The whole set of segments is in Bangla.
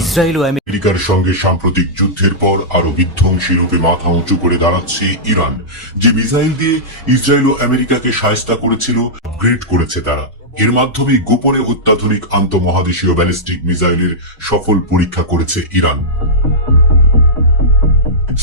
ইসরায়েল ও আমেরিকার সঙ্গে সাম্প্রতিক যুদ্ধের পর আরো বিধ্বংসী রূপে মাথা উঁচু করে দাঁড়াচ্ছে ইরান। যে মিসাইল দিয়ে ইসরায়েল ও আমেরিকাকে শায়েস্তা করেছিল, আপগ্রেড করেছে তারা। এর মাধ্যমে গোপনে অত্যাধুনিক আন্তঃমহাদেশীয় ব্যালিস্টিক মিসাইলের সফল পরীক্ষা করেছে ইরান।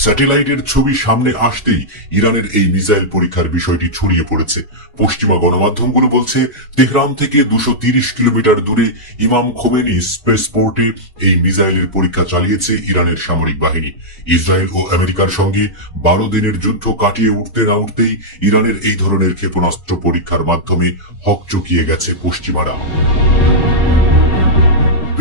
স্যাটেলাইটের ছবি সামনে আসতেই ইরানের এই মিসাইল পরীক্ষার বিষয়টি ছড়িয়ে পড়েছে। পশ্চিমা গণমাধ্যমগুলো বলছে, তেহরান থেকে 230 কিলোমিটার দূরে ইমাম খোমেনি স্পেস পোর্টে এই মিসাইলের পরীক্ষা চালিয়েছে ইরানের সামরিক বাহিনী। ইসরায়েল ও আমেরিকার সঙ্গে 12 দিনের যুদ্ধ কাটিয়ে উঠতে না উঠতেই ইরানের এই ধরনের ক্ষেপণাস্ত্র পরীক্ষার মাধ্যমে হকচকিয়ে গেছে পশ্চিমারা।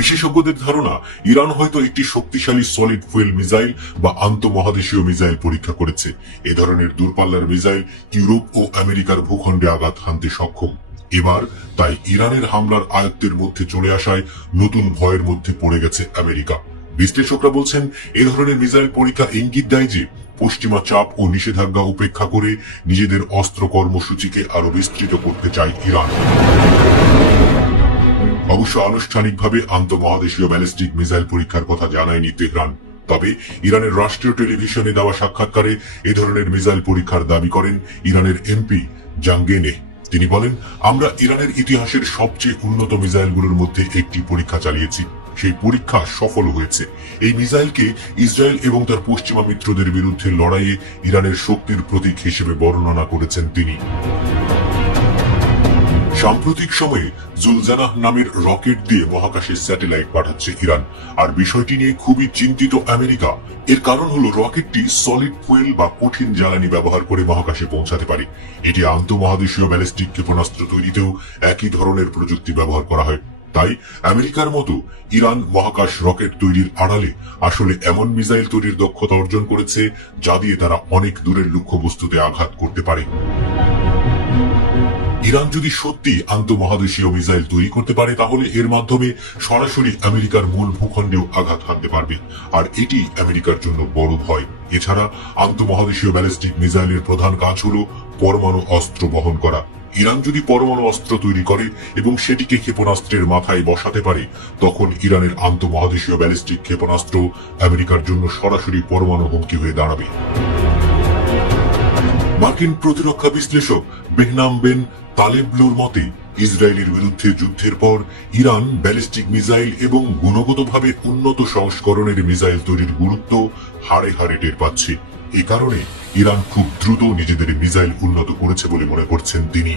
বিশেষজ্ঞদের ধারণা, ইরান হয়তো একটি শক্তিশালী সলিড ফুয়েল মিসাইল বা আন্তঃমহাদেশীয় মিসাইল পরীক্ষা করেছে। এ ধরনের দূরপাল্লার মিসাইল ইউরোপ ও আমেরিকার ভূখণ্ডে আঘাত হানতে সক্ষম। এবার তাই ইরানের হামলার আয়ত্তের মধ্যে চলে আসায় নতুন ভয়ের মধ্যে পড়ে গেছে আমেরিকা। বিশ্লেষকরা বলছেন, এ ধরনের মিসাইল পরীক্ষা ইঙ্গিত দেয় যে পশ্চিমা চাপ ও নিষেধাজ্ঞা উপেক্ষা করে নিজেদের অস্ত্র কর্মসূচিকে আরো বিস্তৃত করতে চায় ইরান। অবশ্য আনুষ্ঠানিকভাবে আন্তঃমহাদেশীয় ব্যালিস্টিক মিসাইল পরীক্ষার কথা জানায়নি তেহরান। তবে ইরানের রাষ্ট্রীয় টেলিভিশনে দেওয়া সাক্ষাৎকারে এ ধরনের মিসাইল পরীক্ষার দাবি করেন ইরানের এমপি জাঙ্গেনেহ। তিনি বলেন, আমরা ইরানের ইতিহাসের সবচেয়ে উন্নত মিসাইলগুলোর মধ্যে একটি পরীক্ষা চালিয়েছি। সেই পরীক্ষা সফল হয়েছে। এই মিসাইলকে ইসরায়েল এবং তার পশ্চিমা মিত্রদের বিরুদ্ধে লড়াইয়ে ইরানের শক্তির প্রতীক হিসেবে বর্ণনা করেছেন তিনি। সাম্প্রতিক সময়ে জুলজানাহ নামের রকেট দিয়ে মহাকাশে স্যাটেলাইট পাঠাচ্ছে ইরান। আর বিষয়টি নিয়ে খুবই চিন্তিত আমেরিকা। এর কারণ হলো, রকেটটি সলিড ফুয়েল বা কঠিন জ্বালানি ব্যবহার করে মহাকাশে পৌঁছাতে পারে। এটি আন্তঃমহাদেশীয় ব্যালিস্টিক ক্ষেপণাস্ত্র তৈরিতেও একই ধরনের প্রযুক্তি ব্যবহার করা হয়। তাই আমেরিকার মতো ইরান মহাকাশ রকেট তৈরির আড়ালে আসলে এমন মিসাইল তৈরির দক্ষতা অর্জন করেছে, যা দিয়ে তারা অনেক দূরের লক্ষ্যবস্তুতে আঘাত করতে পারে। ইরান যদি সত্যি আন্তঃমহাদেশীয় মিসাইল তৈরি করতে পারে, তাহলে এর মাধ্যমে সরাসরি আমেরিকার মূল ভূখণ্ডেও আঘাত হানতে পারবে। আর এটি আমেরিকার জন্য বড় ভয়। এছাড়া আন্তঃমহাদেশীয় ব্যালিস্টিক মিসাইলের প্রধান কাজ হলো পরমাণু অস্ত্র বহন করা। ইরান যদি পরমাণু অস্ত্র তৈরি করে এবং সেটিকে ক্ষেপণাস্ত্রের মাথায় বসাতে পারে, তখন ইরানের আন্তঃমহাদেশীয় ব্যালিস্টিক ক্ষেপণাস্ত্র আমেরিকার জন্য সরাসরি পরমাণু হুমকি হয়ে দাঁড়াবে। মার্কিন প্রতিরক্ষা বিশ্লেষক বেহনাম বেন তালেবলুর মতে, ইসরায়েলের বিরুদ্ধে যুদ্ধের পর ইরান ব্যালিস্টিক মিসাইল এবং গুণগতভাবে উন্নত সংস্করণের মিসাইল তৈরির গুরুত্ব হাড়ে হাড়ে টের পাচ্ছে। এ কারণে ইরান খুব দ্রুত নিজেদের মিসাইল উন্নত করেছে বলে মনে করছেন তিনি।